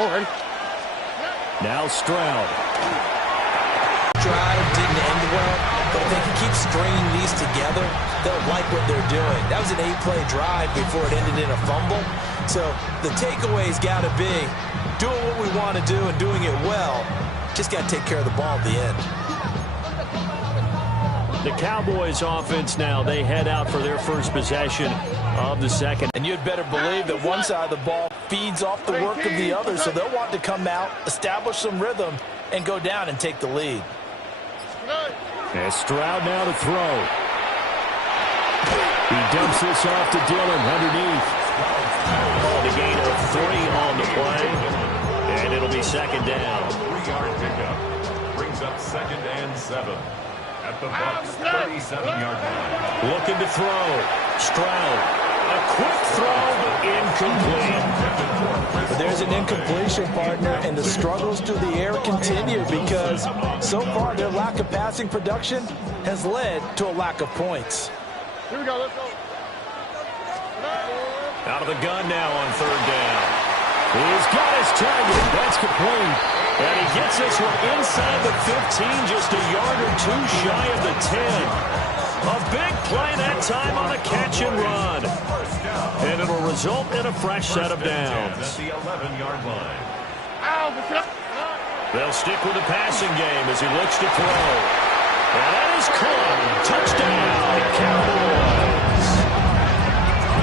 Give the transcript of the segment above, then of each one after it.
Now Stroud. Drive didn't end well, but if they can keep stringing these together, they'll like what they're doing. That was an 8-play drive before it ended in a fumble. So the takeaway's got to be doing what we want to do and doing it well. Just got to take care of the ball at the end. The Cowboys offense now, they head out for their first possession of the second. And you'd better believe that one side of the ball feeds off the work of the other, so they'll want to come out, establish some rhythm, and go down and take the lead. And Stroud now to throw. He dumps this off to Dillon underneath. Oh, the gain of 3 on the play. And it'll be second down. 3-yard pickup. Brings up 2nd and 7. At the Bucs 37-yard line. Looking to throw. Stroud. A quick throw, but incomplete. But there's an incompletion, partner, and the struggles through the air continue because so far their lack of passing production has led to a lack of points. Here we go, let's go. Out of the gun now on 3rd down. He's got his target. That's complete. And he gets this one inside the 15, just a yard or 2 shy of the 10. A big play that time on a catch and run. And it'll result in a fresh set of downs. At the 11-yard line. They'll stick with the passing game as he looks to throw. And that is caught. Touchdown, Cowboys.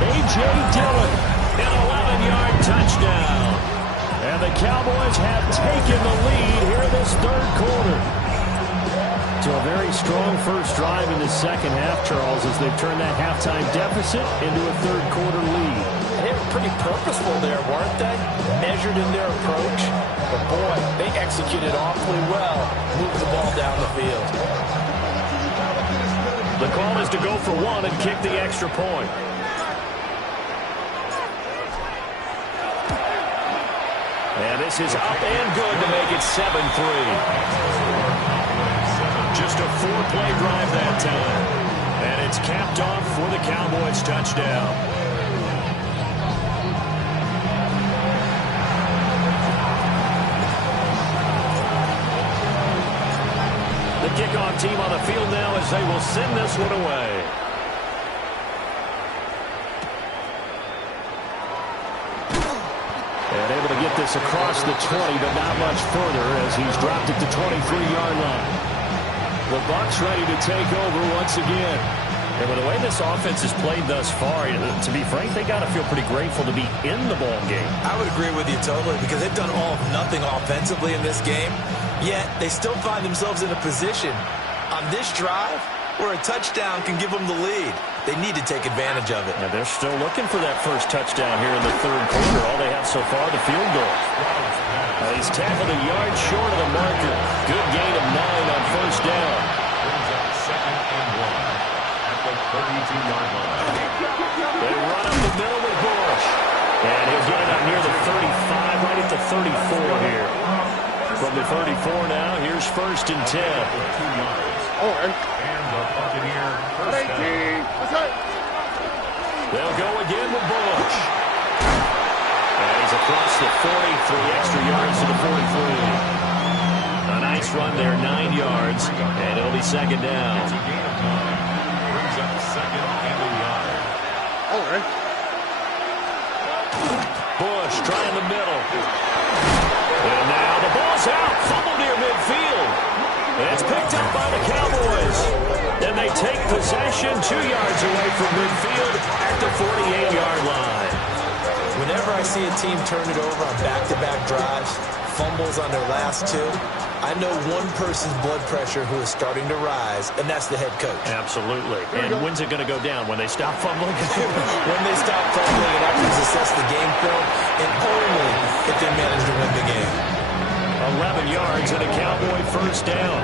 A.J. Dillon, an 11-yard touchdown. And the Cowboys have taken the lead here in this 3rd quarter. To a very strong first drive in the second half, Charles, as they've turned that halftime deficit into a 3rd quarter lead. They were pretty purposeful there, weren't they? Measured in their approach. But boy, they executed awfully well, moving the ball down the field. The call is to go for 1 and kick the extra point. And this is up and good to make it 7-3. Just a 4-play drive that time. And it's capped off for the Cowboys touchdown. The kickoff team on the field now as they will send this one away. And able to get this across the 20, but not much further as he's dropped it to 23-yard line. The Bucs ready to take over once again. And with the way this offense has played thus far, to be frank, they got to feel pretty grateful to be in the ball game. I would agree with you totally because they've done all of nothing offensively in this game, yet they still find themselves in a position on this drive where a touchdown can give them the lead. They need to take advantage of it. Now they're still looking for that first touchdown here in the 3rd quarter. All they have so far, the field goal. He's tackled a yard short of the marker. Good gain of 9 on 1st down. Brings up 2nd and 1 at the 32-yard line. They run up the middle with Bush. And he'll get it up near the 35, right at the 34 here. From the 34 now, here's 1st and 10. And the Buccaneer first down. They'll go again with Bush. And he's across the 40, 3 extra yards to the 43. A nice run there, 9 yards, and it'll be 2nd down. It's a gain of 9. Brings up 2nd and a yard. Bush trying the middle. And now the ball's out, fumbled near midfield. And it's picked up by the Cowboys. And they take possession 2 yards away from midfield at the 48-yard line. Whenever I see a team turn it over on back-to-back drives, fumbles on their last 2, I know one person's blood pressure who is starting to rise, and that's the head coach. Absolutely. And when's it going to go down? When they stop fumbling? When they stop fumbling and after assess the game film, and only if they manage to win the game. 11 yards and a Cowboy first down.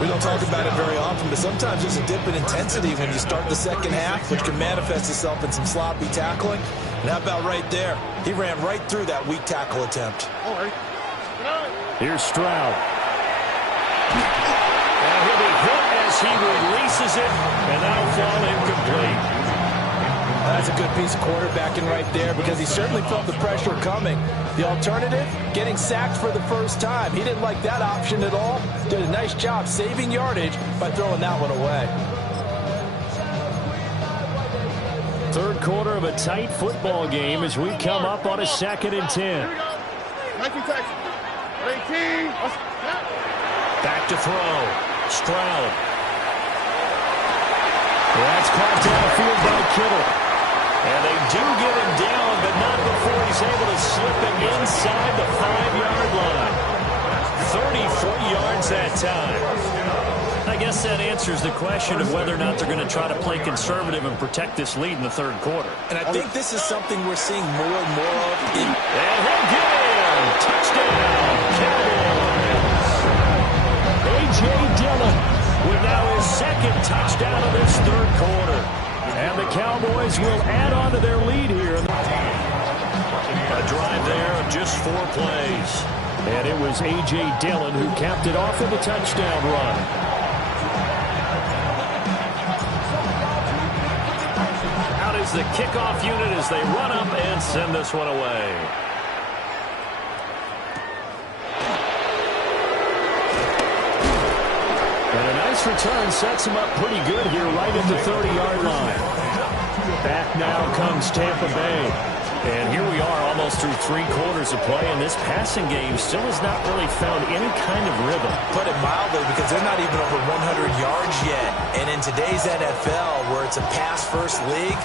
We don't talk about it very often, but sometimes there's a dip in intensity when you start the second half, which can manifest itself in some sloppy tackling. And how about right there? He ran right through that weak tackle attempt. Here's Stroud. And he'll be hit as he releases it, and that'll fall incomplete. That's a good piece of quarterbacking right there because he certainly felt the pressure coming. The alternative, getting sacked for the first time. He didn't like that option at all. Did a nice job saving yardage by throwing that one away. Third quarter of a tight football game as we come up on a 2nd and 10. Back to throw. Stroud. That's caught downfield by Kittle. And they do get him down, but not before he's able to slip it inside the 5-yard line. 34 yards that time. I guess that answers the question of whether or not they're going to try to play conservative and protect this lead in the third quarter. And I think this is something we're seeing more and more of. And he'll get in. Touchdown, Cowboys. A.J. Dillon with now his 2nd touchdown of this third quarter. And the Cowboys will add on to their lead here. A drive there of just 4 plays. And it was A.J. Dillon who capped it off with a touchdown run. Out is the kickoff unit as they run up and send this one away. And a nice return sets him up pretty good here right at the 30-yard line. Back now comes Tampa Bay. And here we are almost through 3 quarters of play, and this passing game still has not really found any kind of rhythm. Put it mildly, because they're not even over 100 yards yet. And in today's NFL, where it's a pass-first league,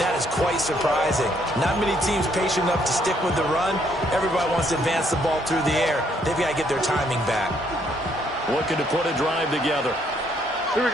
that is quite surprising. Not many teams patient enough to stick with the run. Everybody wants to advance the ball through the air. They've got to get their timing back. Looking to put a drive together. Here we go.